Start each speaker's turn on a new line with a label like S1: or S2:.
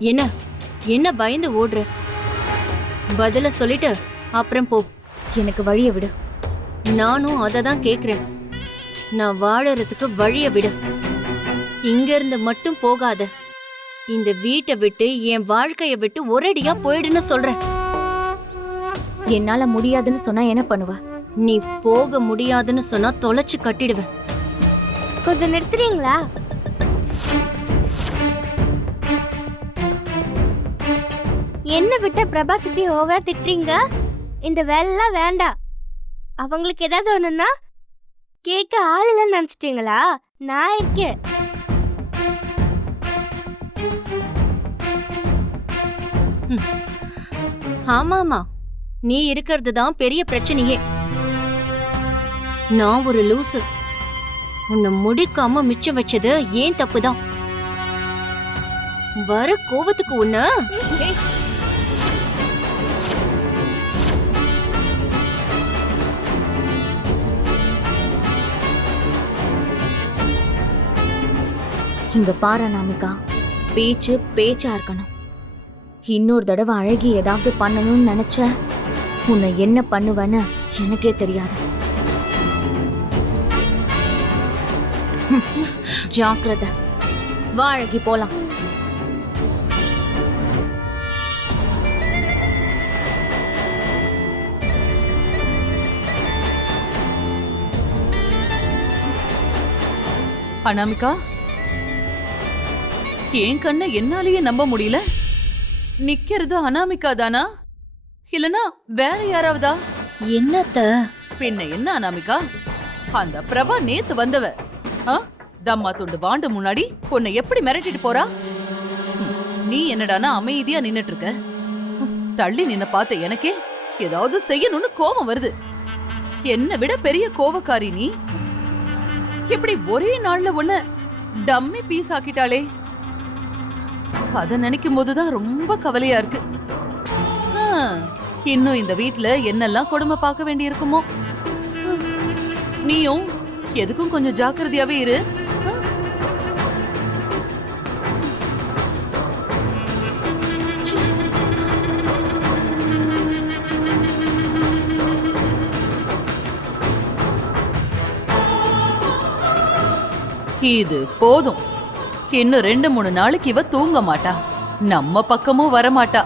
S1: என்ன? என்ன பயந்து ஓடுற? பதில சொல்லிட்டு அப்புறம் போ.
S2: எனக்கு வழிய விடு.
S1: நானும் அதை தான் கேக்குறேன். நான் வாழறதுக்கு வழிய விடு. இங்க இருந்து மட்டும் போகாத. இந்த வீட்டை விட்டு என் வாழ்க்கைய விட்டு ஒரேடியா போயிடுன்னு சொல்றேன்
S2: என்னால முடியாதுன்னு சொன்னா என்ன பண்ணுவ?
S1: நீ போக முடியாதுன்னு சொன்னா தொலைச்சு கட்டிடுவேன்
S3: கொஞ்சம் நிறுத்துறீங்களா? என்ன விட்ட பிரபா சித்தி ஓவரா திட்டுறீங்க? இந்த வேலைலாம் வேண்டாம் அவங்களுக்கு ஏதாவது ஒண்ணுன்னா கேட்க ஆள் இல்லைன்னு நினைச்சிட்டீங்களா? நான் இருக்கேன்.
S1: ஆமாமா நீ இருக்கிறது தான் பெரிய பிரச்சனையே. நான் ஒரு லூசு உன்னை முடிக்காம மிச்சம் வச்சது ஏன் தப்புதான்? வர கோவத்துக்கு உன்ன
S2: இங்க பாரு அனாமிகா பேச்சு பேச்சா இருக்கணும். இன்னொரு தடவை அழகி ஏதாவது பண்ணணும்னு நினைச்ச உன்னை என்ன பண்ணுவேன்னு எனக்கே தெரியாது. ஜாக்கிரத ஜாக்கிரதை. வா அழகி போலாம்.
S4: அனாமிகா என் கண்ணை என்னாலேயே நம்ப முடியல. நிக்கிறது அனாமிகா தானா இல்லனா வேற யாராவதா?
S1: என்னத்த?
S4: பின்ன என்ன அனாமிகா? அந்த பிரபா நேத்து வந்தவ? தம்மா துண்டு வாண்டு முன்னாடி உன்னை எப்படி மிரட்டிட்டு போறா? நீ என்னடானா அமைதியா நின்னுட்டு இருக்க தள்ளி நின்ன பார்த்த எனக்கே ஏதாவது செய்யணும்னு கோபம் வருது. என்னை விட பெரிய கோவக்காரி நீ. இப்படி ஒரே நாள்ல உன்ன டம்மி பீஸ் ஆக்கிட்டாளே? அதை நினைக்கும் போதுதான் ரொம்ப கவலையா இருக்கு. இன்னும் இந்த வீட்டுல என்னெல்லாம் கொடுமை பார்க்க வேண்டி இருக்குமோ நீயும் எதுக்கும் கொஞ்சம் ஜாக்கிரதையாவே இரு. இது போதும். இன்னும் ரெண்டு மூணு நாளைக்கு இவ தூங்க மாட்டா. நம்ம பக்கமும் வர மாட்டா